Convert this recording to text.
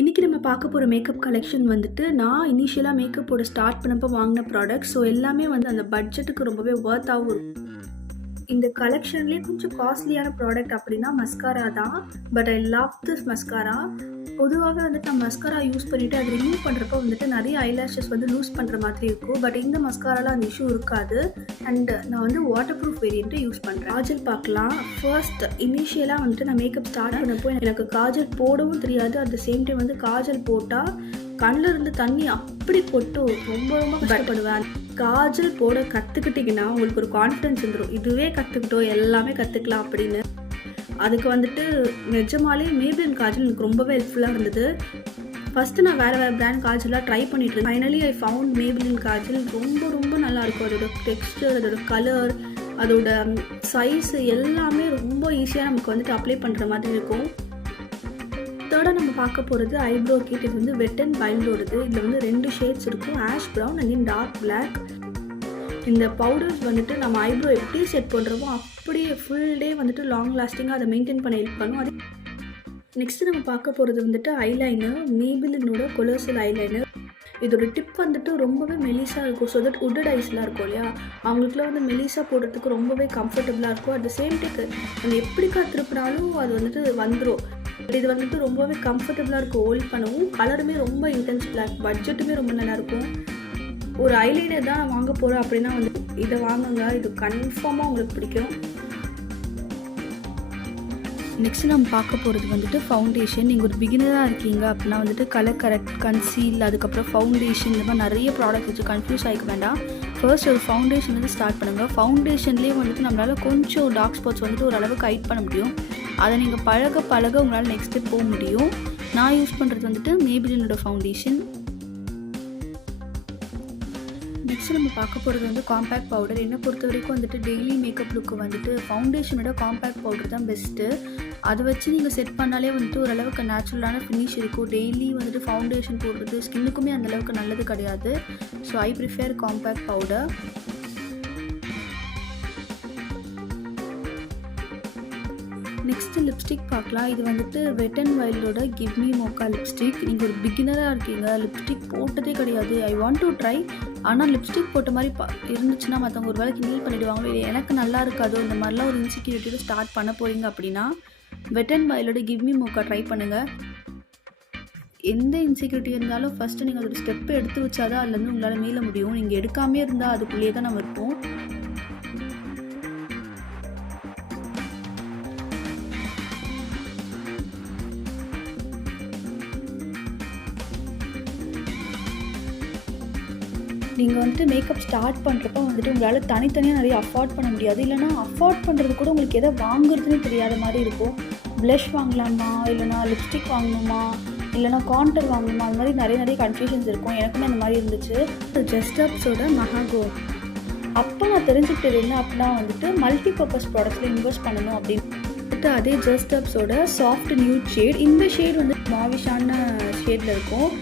இன்றைக்கி நம்ம பார்க்க போகிற மேக்கப் கலெக்ஷன் வந்துட்டு நான் இனிஷியலாக மேக்கப்போட ஸ்டார்ட் பண்ணப்போ வாங்கின ப்ராடக்ட். ஸோ எல்லாமே வந்து அந்த பட்ஜெட்டுக்கு ரொம்பவே ஒர்த்தாகவும் இருக்கும். இந்த கலெக்ஷன்லேயே கொஞ்சம் காஸ்ட்லியான ப்ராடக்ட் அப்படின்னா மஸ்காரா தான். But I love this mascara. பொதுவாகவே வந்துட்டு நான் மஸ்காரா யூஸ் பண்ணிவிட்டு அது ரிமூவ் பண்ணுறப்போ வந்துட்டு நிறைய ஐலாஷஸ் வந்து லூஸ் பண்ணுற மாதிரி இருக்கும். பட் இந்த மஸ்காராலாம் அந்த இஷ்யூ இருக்காது. அண்ட் நான் வந்து வாட்டர் ப்ரூஃப் வேரியண்ட்டை யூஸ் பண்ணுறேன். காஜல் பார்க்கலாம். ஃபர்ஸ்ட் இனிஷியலாக வந்துட்டு நான் மேக்கப் ஸ்டார்ட் பண்ணப்போ எனக்கு காஜல் போடவும் தெரியாது. அட் த சேம் டைம் வந்து காஜல் போட்டால் கண்ணில் இருந்து தண்ணி அப்படி கொட்டும். ரொம்ப ரொம்ப கஷ்டப்படுவேன். காஜல் போட கற்றுக்கிட்டிங்கன்னா உங்களுக்கு ஒரு கான்ஃபிடன்ஸ் வந்துடும். இதுவே கற்றுக்கிட்டோம் எல்லாமே கற்றுக்கலாம் அப்படின்னு. அதுக்கு வந்துட்டு நிஜமாலே மேபிளின் காஜல் எனக்கு ரொம்பவே ஹெல்ப்ஃபுல்லாக இருந்தது. ஃபஸ்ட்டு நான் வேறு பிராண்ட் காஜலாக ட்ரை பண்ணிட்டு இருந்தேன். Finally I found Maybelline Kajal. ரொம்ப ரொம்ப நல்லாயிருக்கும். அதோட டெக்ஸ்டர், அதோட கலர், அதோட சைஸு எல்லாமே ரொம்ப ஈஸியாக நமக்கு வந்துட்டு அப்ளை பண்ணுற மாதிரி இருக்கும். தேர்டாக நம்ம பார்க்க போகிறது ஐப்ரோ கிட். இது வந்து வெட் அண்ட் வைல்டோடது. இதில் வந்து 2 ஷேட்ஸ் இருக்கும், ash brown and then dark black. இந்த பவுடர்ஸ் வந்துட்டு நம்ம ஐப்ரோ எப்படி செட் பண்ணுறோமோ அப்படியே ஃபுல் டே வந்துட்டு லாங் லாஸ்டிங்காக அதை மெயின்டைன் பண்ண ஹெல்ப் பண்ணும். அது நெக்ஸ்ட்டு நம்ம பார்க்க போகிறது வந்துட்டு ஐலைனர். மேபிளினோட கொலோசல் ஐலைனர். இதோட டிப் வந்துட்டு ரொம்பவே மெலிசாக இருக்கும். ஸோ தட் உட்டட் ஐஸ்லாம் இருக்கும் இல்லையா, அவங்களுக்குலாம் வந்து மெலிசாக போடுறதுக்கு ரொம்பவே கம்ஃபர்டபுளாக இருக்கும். அட் த சேம் டைம் நம்ம எப்படி திருப்பினாலும் அது வந்துட்டு வந்துடும். பட் இது வந்துட்டு ரொம்பவே கம்ஃபர்டபுளாக இருக்கும் ஹோல்ட் பண்ணவும். கலருமே ரொம்ப இன்டென்ஸ் பிளாக். பட்ஜெட்டுமே ரொம்ப நல்லாயிருக்கும். ஒரு ஐலைனர் தான் வாங்க போகிறோம் அப்படின்னா வந்து இதை வாங்குங்க. இது கன்ஃபார்மாக உங்களுக்கு பிடிக்கும். நெக்ஸ்ட் நம்ம பார்க்க போகிறது வந்துட்டு ஃபவுண்டேஷன். நீங்கள் ஒரு பிகினராக இருக்கீங்க அப்படின்னா வந்துட்டு கலர் கரெக்ட், கன்சீல், அதுக்கப்புறம் ஃபவுண்டேஷன், இந்த மாதிரி நிறைய ப்ராடக்ட் வச்சு கன்ஃபியூஸ் ஆகிக்க வேண்டாம். ஃபர்ஸ்ட் ஒரு ஃபவுண்டேஷன் வந்து ஸ்டார்ட் பண்ணுங்கள். ஃபவுண்டேஷன்லேயே வந்துட்டு நம்மளால் கொஞ்சம் டார்க் ஸ்பாட்ஸ் வந்துட்டு ஓரளவுக்கு ஹைட் பண்ண முடியும். அதை நீங்கள் பழக உங்களால் நெக்ஸ்ட் ஸ்டெப் போக முடியும். நான் யூஸ் பண்ணுறது வந்துட்டு மேபிளினோட ஃபவுண்டேஷன். நெக்ஸ்ட் நம்ம பார்க்க போகிறது வந்து காம்பேக்ட் பவுடர். என்னை பொறுத்த வரைக்கும் வந்துட்டு டெய்லி மேக்கப் லுக்கு வந்துட்டு ஃபவுண்டேஷனோட காம்பேக்ட் பவுடர் தான் பெஸ்ட்டு. அதை வச்சு நீங்கள் செட் பண்ணாலே வந்துட்டு ஓரளவுக்கு நேச்சுரலான ஃபினிஷ் இருக்கும். டெய்லி வந்துட்டு ஃபவுண்டேஷன் போடுறது ஸ்கின்னுக்குமே அந்தளவுக்கு நல்லது கிடையாது. So I prefer compact powder. Next lipstick பார்க்கலாம். இது வந்துட்டு வெட் அண்ட் வைல்டோட கிவ் மீ மோக்கா லிப்ஸ்டிக். நீங்கள் ஒரு பிகினராக இருக்கீங்க, லிப்ஸ்டிக் போட்டதே கிடையாது, ஐ வாண்ட் டு ட்ரை, ஆனால் லிப்ஸ்டிக் போட்ட மாதிரி இருந்துச்சுன்னா மற்றவங்க ஒரு வேலைக்கு நீல் பண்ணிவிடுவாங்களோ, இல்லை எனக்கு நல்லா இருக்காதோ, இந்த மாதிரிலாம் ஒரு இன்செக்யூரிட்டியோட ஸ்டார்ட் பண்ண போகிறீங்க அப்படின்னா வெட் அண்ட் வைல்டோட கிவ் மீ மோக்கா ட்ரை பண்ணுங்கள். எந்த இன்செக்யூரிட்டி இருந்தாலும் ஃபஸ்ட்டு நீங்கள் அதோட ஸ்டெப்பை எடுத்து வச்சாதான் அதுலேருந்து உங்களால் மீள முடியும். நீங்கள் எடுக்காமே இருந்தால் அதுக்குள்ளேயே தான் நம்ம இருப்போம். நீங்கள் வந்துட்டு மேக்கப் ஸ்டார்ட் பண்ணுறப்ப வந்துட்டு உங்களால் தனித்தனியாக நிறைய அஃபோர்ட் பண்ண முடியாது. இல்லைனா அஃபோர்ட் பண்ணுறது கூட உங்களுக்கு எதை வாங்குறதுன்னு தெரியாத மாதிரி இருக்கும். ப்ளஷ் வாங்கலாமா, இல்லைனா லிப்ஸ்டிக் வாங்கணுமா, இல்லைனா கான்டர் வாங்கணுமா, அந்த மாதிரி நிறைய கன்ஃபியூஷன்ஸ் இருக்கும். எனக்குமே அந்த மாதிரி இருந்துச்சு. ஜஸ்டப்ஸோட மஹாகோ. அப்போ நான் தெரிஞ்சுக்கிட்டது என்ன அப்படின்னா வந்துட்டு மல்டி பர்பஸ் ப்ராடக்ட்ஸில் இன்வெஸ்ட் பண்ணணும் அப்படின்னு. அதே ஜஸ்டப்ஸோட சாஃப்ட் நியூட் ஷேட். இந்த ஷேட் வந்து மாவிஷான ஷேடில் இருக்கும்.